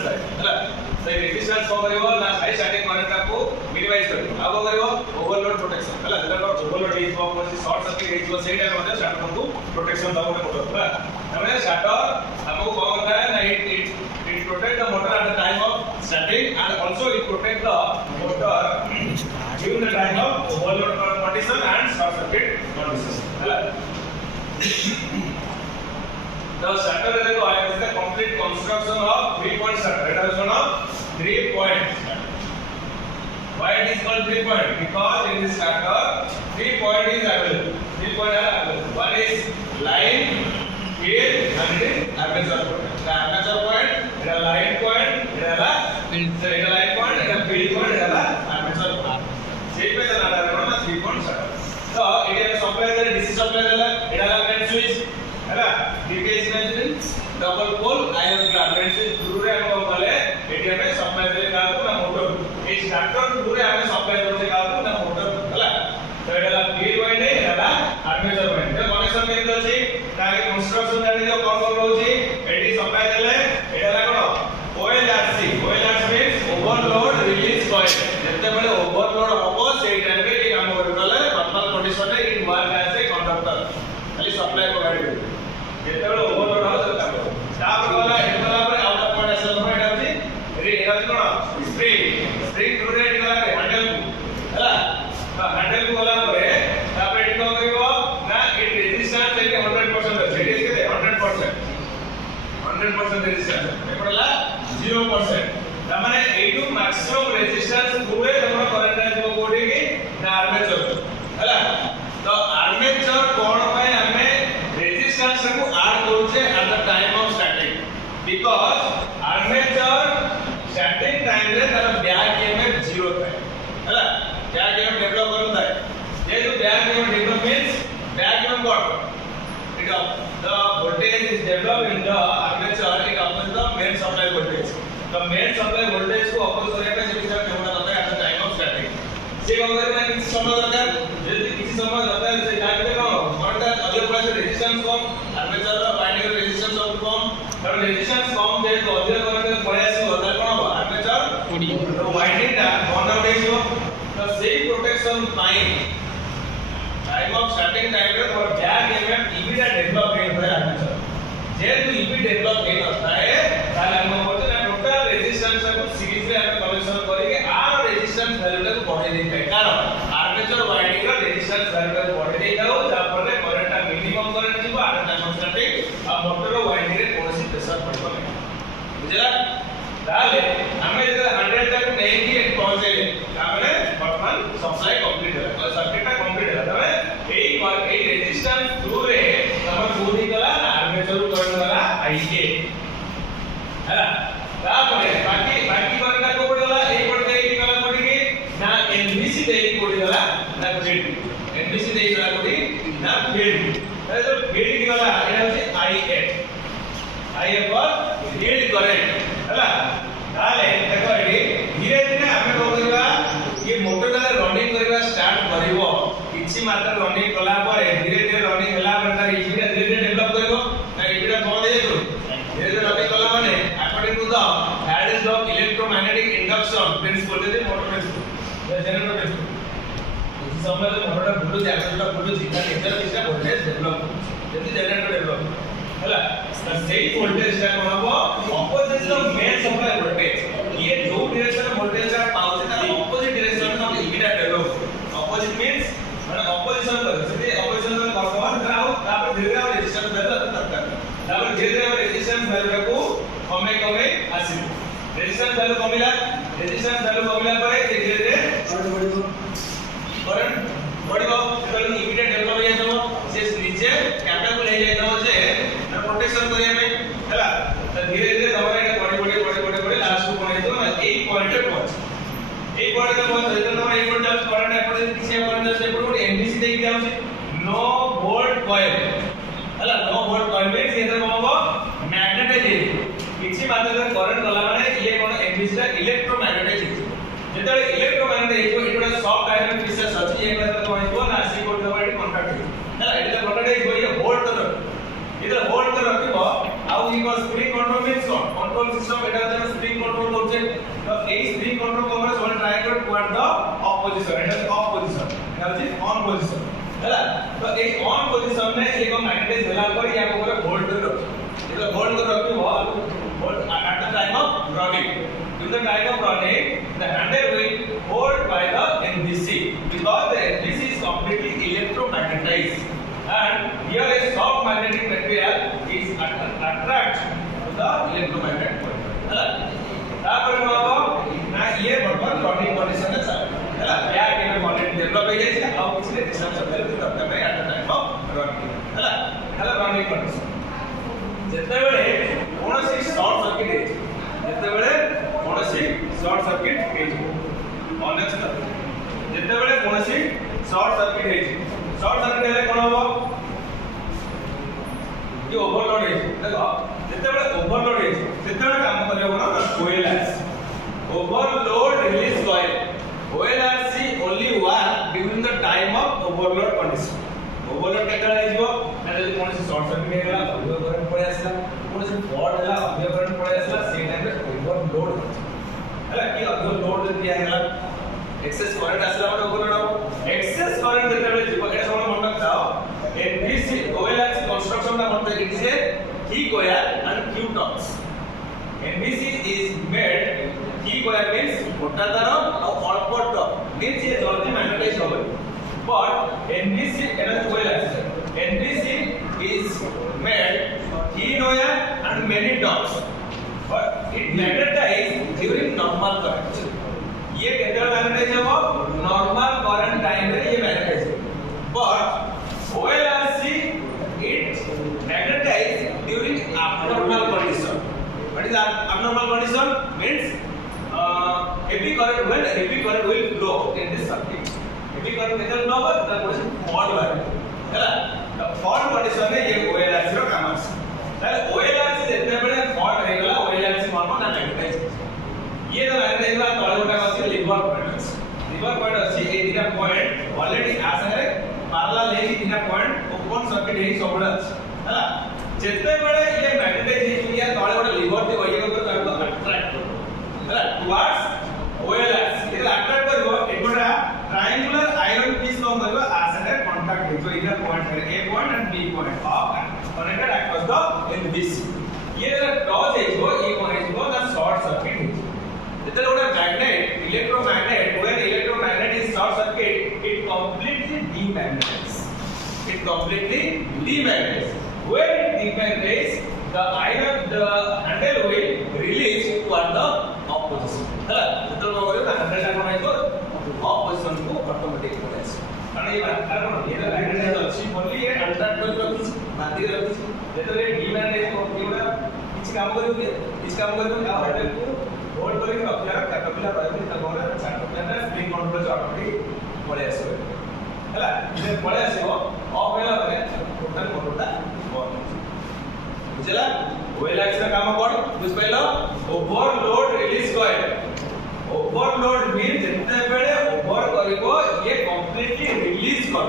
resistance है ହେଲା से रेजिस्टेंस को करिवो ना हाई स्टैटिक करंट को मिनिमाइज करिवो अब करिवो ओवरलोड प्रोटेक्शन ହେଲା जेटा ओवरलोड हेइ जो कोसी शॉर्ट सर्किट हेइ जो सेटा मध्ये स्टार्टर को प्रोटेक्शन दबो ने मोटर ହେଲା तमे स्टार्टर हमको को करता है ना it protect the motor at the time of starting and also it protect the motor during the time of overload condition and short circuit condition ହେଲା the starter is the complete construction of 3-point starter it is one of 3 points why it is called 3 point because in this starter 3 point is available 3 point are available one is line field and it is armature point the armature point it is line point it is line point it is field point it is armature point same way the other 3 point starter so it is supply the DC supply dela it is main switch है DPS में double पोल iron glass से दूर है हम बोले ATM में supply दे का ना मोटर ए स्टार्टर दूर है हमें सप्लाई दे का ना मोटर हला तो एला फील्ड वाइड है हला आर्मेचर वाइड तो कनेक्शन में तो छी ताके कंस्ट्रक्शन जानि जो कोन कोन रहउची एटी सप्लाई देले एला कोन OLRC means overload release coil जते बेले ओवरलोड होबो सेही टाइम रे काम करले नॉर्मल कंडीशन रे in work as a conductor खाली सप्लाई प्रोवाइड जेतेबेले ओवरलोड हो तो काम स्टाफ वाला एतला पर आउट ऑफ पॉइंट असल में एटा होची रे एटा कोन स्प्रिंग टूरे एटा हैंडल हला तो हैंडल को वाला परे तापर एटा करिवो ना इट रेजिस्टेंस है 100% है इट इज के 100% रेजिस्टेंस एपडला 0% त माने एटू मैक्सिमम रेजिस्टेंस टूरे तमरा करंट आजो कोडी की ना आर्मेचर हला तो आर्मेचर कोन पे हमें रेजिस्टेंस को ऐड करूचे eight the time of starting because armature starting time रे तार बैक ईएमएफ 0 था हैला बैक ईएमएफ डेवलप करता है ये तो back EMF develop means back EMF what it the voltage is developed in the armature it opposes the main supply voltage the main supply voltage को oppose करने का जब इधर होना होता है at the time of starting से अगर ना किसी समय दरकार यदि किसी समय दरकार से जान के कौन का अगले प्लस रेजिस्टेंस कम आर्मेचर का वाइंडिंग रेजिस्टेंस कम और रेजिस्टेंस कम जे तो अगले करने प्रयास होता है कौन आर्मेचर तो वाइंडिंग टा बंद आउट हो तो same protection time of starting time रे और बैक ईएमएफ ईबी टा डेवलप नहीं होता है आर्मेचर जे तो ईबी डेवलप नहीं होता है ताले हम बोलते हैं टोटल रेजिस्टेंस को सीरीज रे हम कनेक्शन करके आर रेजिस्टेंस वैल्यू टा बढ़ाई देते हैं कारण आर्मेचर वाइंडिंग रा रेजिस्टेंस वैल्यू टा बढ़ाई देता हो जा पर करंट मिनिमम करंट जीव आर टाइम ऑफ स्टार्टिंग आ मोटर वाइंडिंग रे कोनोसी प्रेशर पड़बो नहीं बुझला ताले हमें जे 100 तक नहीं कि पहुंचेले ताने वर्तमान सप्लाई कंप्लीट है तो सर्किट टा कंप्लीट है तबे ए रेजिस्टेंस दूर रे हम कोडी गला आर्मेचर करंट गला आईके है तापरे बाकी करंट को पड़ला ए पड़ते ए गला कोडी के ना एनबीसी दे कोडी गला ना फील्ड एनबीसी दे गला कोडी ना फील्ड अरे तो फील्ड गला एटा होची आई पर फील्ड करंट हैला ताले देखो एडी धीरे धीरे हमें को करबा ये मोटर का रनिंग करबा स्टार्ट करिवो किछि मात्रा रनिंग कला पर धीरे धीरे रनिंग हला पर तार इबिटा धीरे धीरे डेवलप करिवो ना इबिटा कोन दे जेतो धीरे धीरे रनिंग कला माने according to the Faraday's law electromagnetic induction principle the motor principle generator principle इस समय तो मोटर बुलू जनरेटर बुलू जितना नेचर इसका वोल्टेज डेवलप जल्दी जनरेटर डेवलप हला तो सही वोल्टेज का कोन हो opposite the main supply voltage ये दो डायरेक्शन में वोल्टेज का पावर से ऑपोजिट डायरेक्शन में इमीडिएट डेवलप ऑपोजिट मींस মানে অপোজিশন করে সেটি অপোজিশন করে কখন দাও তারপর ধীরে ধীরে রেজিস্ট্যান্স ভ্যালু দরকার তারপর ধীরে ধীরে রেজিস্ট্যান্স ভ্যালুটাକୁ কমে কমে আসিব রেজিস্ট্যান্স ভ্যালু কমিলা পরে ধীরে ধীরে करंट बढ़िबो সেটা ইমিডিয়েট ডেভেলপ হই যাইতো সে নিচে ক্যাপেবল হই যাইতো যে प्रोटेक्शन करिया में हैला तो धीरे धीरे दबाव এটা বড় লাস্ট को कोन तो এই পয়েন্টে পৌঁছে এই পয়েন্টে পৌঁছে যেটা আমরা এই পয়েন্টে करंट এপরে কিছু करंट আছে এপরে এনবিসি দেই যাচ্ছে नो वोल्ट कॉइल हैला नो वोल्ट कॉइल मींस ये तो मैग्नेटाइज କିଛି ମାତ୍ରାରେ करंट ଗଲା ମାନେ ଇଏ कोन एनबिसी रा इलेक्ट्रोमैग्नेटाइज ଯେତେବେଳେ इलेक्ट्रोमैग्नेटाइज ହେଇଯିବ ଏଟା ସଫ୍ଟ ଆୟରन ପିସେस ଅଛି ଏ କଥା कोन ହେଇଯିବ ନା ସି कोड ଦବା ଏଠି कॉन्टैक्ट ହେଇଯିବ हैला ଏଟା कॉन्टैक्ट ହେଇଯିବ ये वोल्ट तो इधर होल्ड कर रखिबो आउ ई को spring control means control control system এটা হচ্ছে স্প্রিং কন্ট্রোল করছে তো এই স্প্রিং কন্ট্রোল করে সবাই ট্রাই করে টুয়ার্ড দ্য অফ পজিশন এটা হচ্ছে অফ পজিশন এটা হচ্ছে অন পজিশন ହେଲା তো এই অন পজিশন রে ଏକ ମ୍ୟାଗ୍ନେଟାଇଜ ହେଲା ପରେ ୟାକୁ ଉପରେ ହୋଲ୍ଡ କରି ରଖିବ ଯେତେବେଳେ ହୋଲ୍ଡ କରି ରଖିବ hold at the time of running in the time of running the handle will hold by the NBC because the NBC is completely electromagnetized and here a soft magnetic material is attract to the electromagnet ହେଲା ତାପରେ କଣ ହବ ନା ଇଏ ବର୍ତ୍ତମାନ running condition ରେ ଚାଲିବ ହେଲା ବ୍ୟାକ୍ ଏବେ କନେକ୍ଟ ଡେଭଲପ ହେଇ ଯାଇଛି ଆଉ କିଛି ରେଜିଷ୍ଟନ୍ସ ସପ୍ଲାଏ ଦରକାର ନାହିଁ at the time of running ହେଲା ହେଲା ରନିଂ କଣ୍ଡିସନ ଯେତେବେଳେ କୌଣସି ସର୍ଟ ସର୍କିଟ ହେଇଛି ଯେତେବେଳେ କୌଣସି ସର୍ଟ ସର୍କିଟ ହେଇଛି ଅନେକ ଯେତେବେଳେ କୌଣସି ସର୍ଟ ସର୍କିଟ ହେଇଛି ସର୍ଟ ସର୍କିଟ ହେଲେ କଣ ହବ କି ଓଭରଲୋଡ ହେଇଛି ଦେଖ ଯେତେବେଳେ ଓଭରଲୋଡ ହେଇଛି ସେତେବେଳେ କାମ କରିବ କଣ OLRC overload release coil OLRC only work during the time of overload condition overload କେତେବେଳେ ହେଇଯିବ ନା ଯଦି କୌଣସି ସର୍ଟ ସର୍କିଟ ହେଇଗଲା ଅଧିକ କରେଣ୍ଟ ପଳେଇ ଆସିଲା କୌଣସି ଫଲ୍ଟ ହେଲା ଅଧିକ କରେଣ୍ଟ ପଳେଇ ଆସିଲା ସେଇ ଟାଇମରେ ଓଭରଲୋଡ ହେଲା କି ଅଧିକ ଲୋଡ ଯଦି ଦିଆହେଲା excess current ଆସିଲା ମାନେ ଓଭରଲୋଡ ହବ excess current ଯେତେବେଳେ ଯିବ ଏଟା ସବୁ ମନେ ରଖିଥାଅ NBC OLRC construction ଟା ମତେ it is a key coil and Q tops NBC is made key coil means ମୋଟା ତାର ଆଉ ଅଳ୍ପ ଟପ୍ means ये जल्दी मैग्नेटाइज হবে but NBC Anna OLRC NBC is made key coil and many tops but it magnetize during normal current ये केତେବେଳେ magnetise ହେବ normal current time ରେ ये magnetise but OLRC it magnetize during abnormal condition what is abnormal condition means heavy current when heavy current will flow in this circuit heavy current केତେବେଳେ flow ହେବ ତାର ଗୋଟେ fault ବାହାରିବ ହେଲା ତ fault condition ରେ ये OLRC ର କାମ ଅଛି ତାହେଲେ OLRC ଯେତେବେଳେ ଫଲ୍ଟ ହେଇଗଲା OLRC କଣ ନା मैग्नेटाइज ये तो मैग्नेटाइज वाला तळे गोटा ଅଛି ଲିଭର ପଏଣ୍ଟ ଅଛି ଏ ଦିଟା ପଏଣ୍ଟ ऑलरेडी आ सारे पारला लेकी दिना पॉइंट ओपन सर्किट हे सबळे अछि हला जेतेबेले ये मैग्नेटाइज या तळे गोटे लीवर ते वही को ताको अट्रैक्ट करो हला टुवर्ड्स OLRC इधर अट्रैक्ट करबो एगोटा ट्रायंगुलर आयरन पीस को करबो आ सारे कांटेक्ट हे जो इधर पॉइंट है A point and B point of connected across the NBC ये टच हे जो ये कोन हे जो द शॉर्ट सर्किट हे जेतेले गोटे magnet electromagnet when electromagnet is short circuit it completely demagnetizes when it demagnetizes the iron the handle will release toward the opposition ହେଲା ଯେତେବେଳେ କଣ କରିବ ନା handle ଟା କଣ ହେଇଯିବ opposition କୁ ऑटोमेटिक ପଳେଇ ଆସିବ କାରଣ ଏ ବାହାର କଣ ଏ ମ୍ୟାଗ୍ନେଟାଇଜ ଅଛି ବୋଲି ଏ ଆଟ୍ରାକ୍ଟ କରି ରଖିଛି ବାନ୍ଧି ରଖିଛି ଯେତେବେଳେ ଡିମ୍ୟାଗ୍ନେଟାଇଜ ଏଗୁଡା କିଛି କାମ କରିବ ଆଉ handle କୁ होल्ड करके रखिया कैटरपिलर रहबे त गोरे कैटरपिलर स्प्रिंग कंट्रोल से ऑटोमेटिक पळे आसीबे हला जे पळे आसीबो ऑफ होला परे टोटल मोटरटा बंद बुझला OLRC रा काम कोड बुझ pilo overload release coil overload mean जते बेले ओवर करिवो ये कंप्लीटली रिलीज कर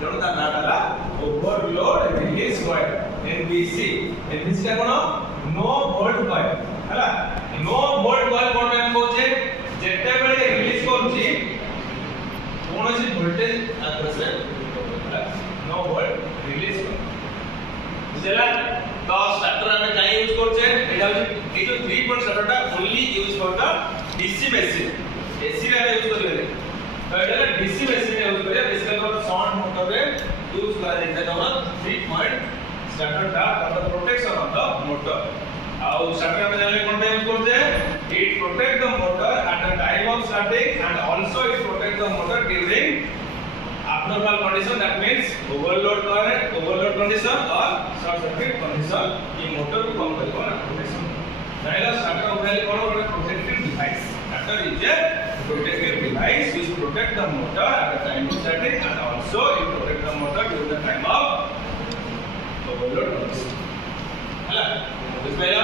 जणो ता नाटाला ओवरलोड रिलीज कॉइल NBC का कोन नो वोल्ट कॉइल हला नो वोल्ट कॉइल कोन हम कहछे जेते बेले रिलीज करछि कोनोसी वोल्टेज आकर्षण नो वोल्ट रिलीज बुझला तो स्टार्टर हम काई यूज करछे एटा ए जो 3 पॉइंट स्टार्टरटा only use for the DC machine AC रे यूज करिवे तो एटा डीसी मशीन रे यूज करिवे बेसिकली फॉर साउंड मोटर रे यूज करा जाय तो 3 पॉइंट स्टार्टरटा for the protection of the motor ଆଉ starter ଆମେ ଜାଣିଲେ कोन यूज करते it protect the motor at the time of starting and also it protect the motor during abnormal condition that means overload current overload condition or short circuit condition ये motor को कम करबो ना protection जाइला starter उठाइले कोन ଗୋଟେ protective device starter is a protective device which protect the motor at the time of starting and also it protect the motor during the time of overload condition हला बुझबैलो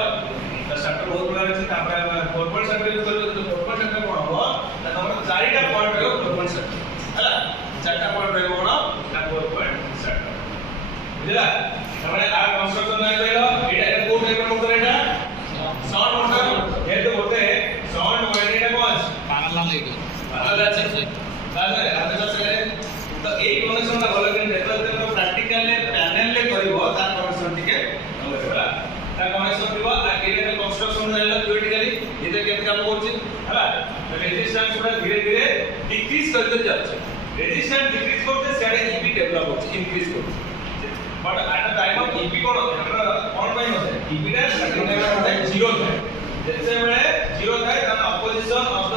तो starter बहुत प्रकार अछि तापर 4 point starter use करबो तो 4 point starter कोन हो त हमर चारिटा पॉइंट रहयो 4 पॉइंट स्टार्टर हला चारटा पॉइंट रहयो कोन ना 4 पॉइंट स्टार्टर बुझला हमरे आ कंस्ट्रक्शन नै कहलो एटा कोड टाइप मोटर एटा এই কনেকশনটা ভালো করে যেତେବେଳେ ତମେ ପ୍ରାକ୍ଟିକାଲରେ ପ୍ୟାନେଲରେ କରିବ ତା କନେକ୍ସନ ଟିକେ ଭଲ ହେଲା ତା କନେକ୍ସନ ଥିବ ଆ ଏଇଟା କନଷ୍ଟ୍ରକ୍ସନ ହେଲା থিওরিটিକାଲି ଏଇଟା କେମିତି କାମ କରୁଛି ହେଲା ରେଜିଷ୍ଟାନ୍ସ ଗୁଡା ଧୀରେ ଧୀରେ ଡିକ୍ରିଜ କରିତେ ଯାଉଛି ରେଜିଷ୍ଟାନ୍ସ ଡିକ୍ରିଜ କରୁତେ ସେଆଡେ ଇପି ଡେଭଲପ ହଉଛି ଇନକ୍ରିଜ କରୁଛି but at the time of EP कोन हमरा कोन पई नथे ईपी टा स्टार्टिंग टाइम रे 0 थाए जेते बेले 0 थाए ता opposition of the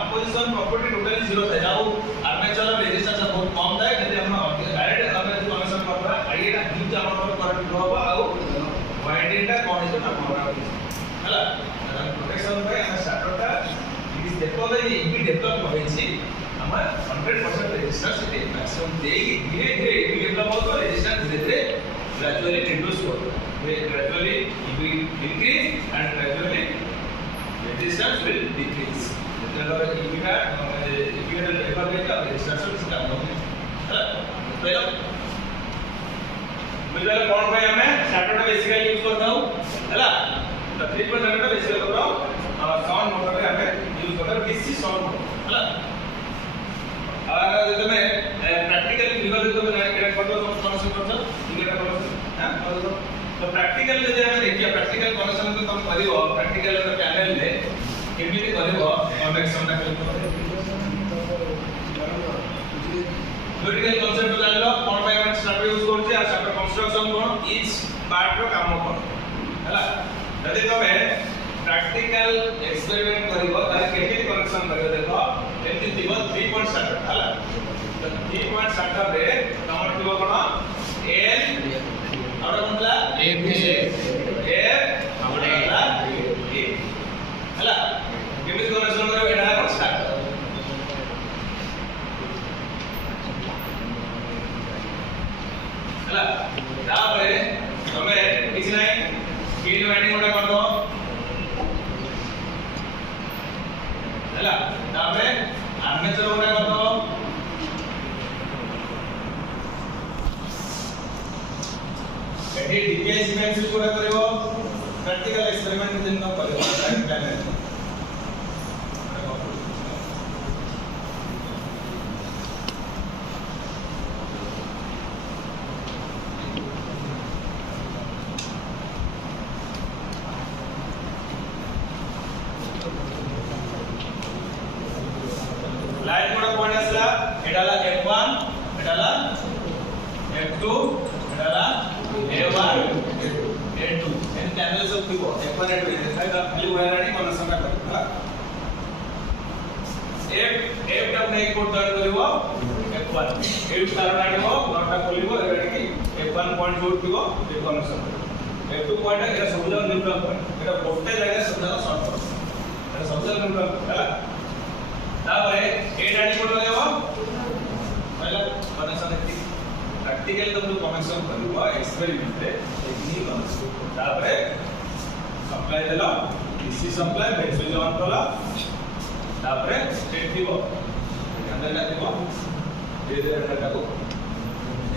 opposition property totally 0 थाए जाऊ आर्मेचर रेजिस्टेंस बहुत कम थाए जदि हम डायरेक्ट हम कनेक्शन करबा आईटा हिट हमर करंट होबा आ वाइंडिंग टा कोन हिस ना हमरा हला प्रोटेक्शन पे हम स्टार्टर टा इज देखो दे ईपी डेवलप होइछि हमार 100% रेजिस्टेंस इति मैक्सिमम देगी धीरे धीरे ईपी डेवलप होतो रेजिस्टेंस धीरे धीरे gradually reduce होतो gradually EP increase and gradually resistance will decrease जेतले ईपी का डेवलप होता रेजिस्टेंस will कम होतो है पहला मिलले कोन भाई हमें स्टार्टर टा बेसिकली यूज करता हूं हैला तो 3.7 टा बेसिकली करता हूं साउंड मोटर रे हमें यूज करता हूं डीसी साउंड मोटर हैला अगर તમે પ્રેક્ટિકલી વિગત તમે એના ફોટો કનેક્શન કરছো ઇન્ડિકેટર કનેક્શન હા તો પ્રેક્ટિકલ જે અમે દેખ્યા પ્રેક્ટિકલ કનેક્શન તો તમે કરીઓ પ્રેક્ટિકલ રે પેનલ રે કેମିତି કરીઓ કનેક્શન ના કરી થિયોરિટિકલ કન્સેપ્ટ જાણલો કોણ ભાઈ અમે સ્ટાર્ટર યુઝ કરছে આ સ્ટાર્ટર કન્સ્ટ્રક્શન કોણ ઈચ પાર્ટ રો કામ કોણ ହେଲା ଯଦି તમે practical experiment करिवो तारे केते कनेक्शन करिवो देखो एमति दिबो 3.7 हला तो 3.7 रे तमर दिबो कोन l और कोनला a b a हमने हला a हला केते कनेक्शन करिवो एटा कोन स्टार्ट हला तापरे तमे किछ नै फील्ड वाइंडिंग कोटा कर दो ହେଲା ତାପରେ ଆର୍ମେଚର ଗୋଟେ କରିଦବ ଏଠି ଡିପିଆଇ ସିକ୍ୱେନ୍ସ ୟୁଜ ଗୋଟେ କରିବ ପ୍ରାକ୍ଟିକାଲ ଏକ୍ସପେରିମେଣ୍ଟ ଯେମିତି କରିବ practical plan line code point असला एडाला f1 एडाला f2 एडाला a1 a2 N channel सब थिबो f1 a2 देखा खाली उडाराणी कनेक्शन का करला f टा ने कोड दर करिवो f1 f तार आडो नोटा खोलिवो एडी f1 पॉइंट जोड थिबो ए कनेक्शन f2 पॉइंट एरा सबजा न्यूट्रल पॉइंट एरा गोटे जगह सबजा शॉर्ट पॉइंट एरा सबजा न्यूट्रल हैला तापरे ए डाडी कोड लगावा पहला कनेक्शन एति प्रैक्टिकल तुम कनेक्शन करबो एक्सपेरिमेंट रे एनी कनेक्शन तापरे सप्लाई देलो DC supply back switch on कला तापरे स्टेट दिबो अंदर का दिबो धीरे धीरे अंदर का को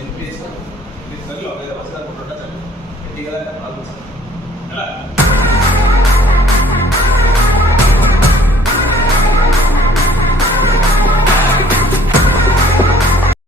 इंक्रीज कर लो अगर बस मोटरटा चले एटी गला हैला